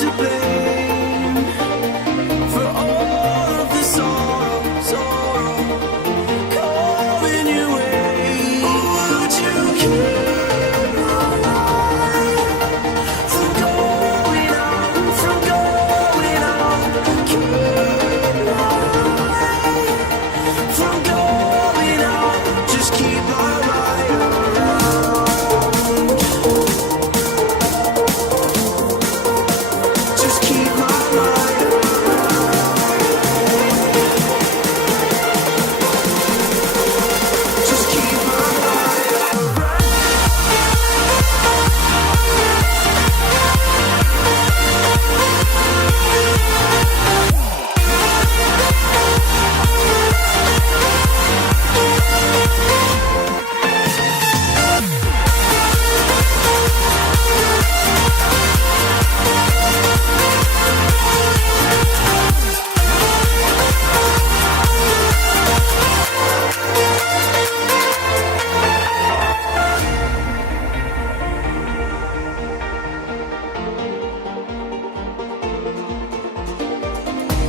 to blame for all of the sorrow coming your way. Would you keep my life from going on, from going on? Keep my life from going on. Just keep my light around. Just keep my light around. Just keep my light around.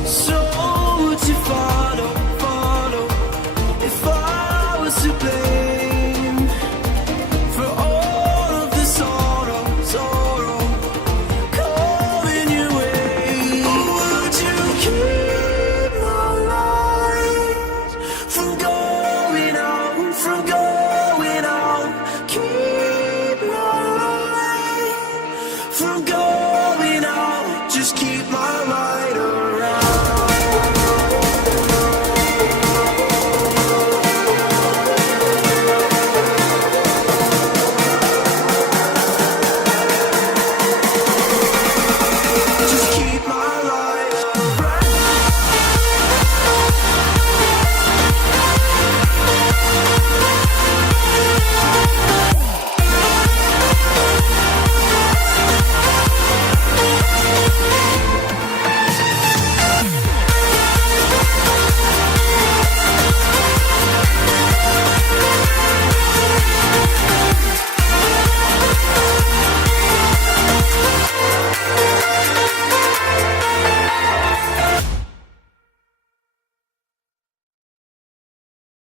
So to follow, if I was to blame for all of the sorrow coming your way. Would you keep my light from going on, from going on? Keep my light from going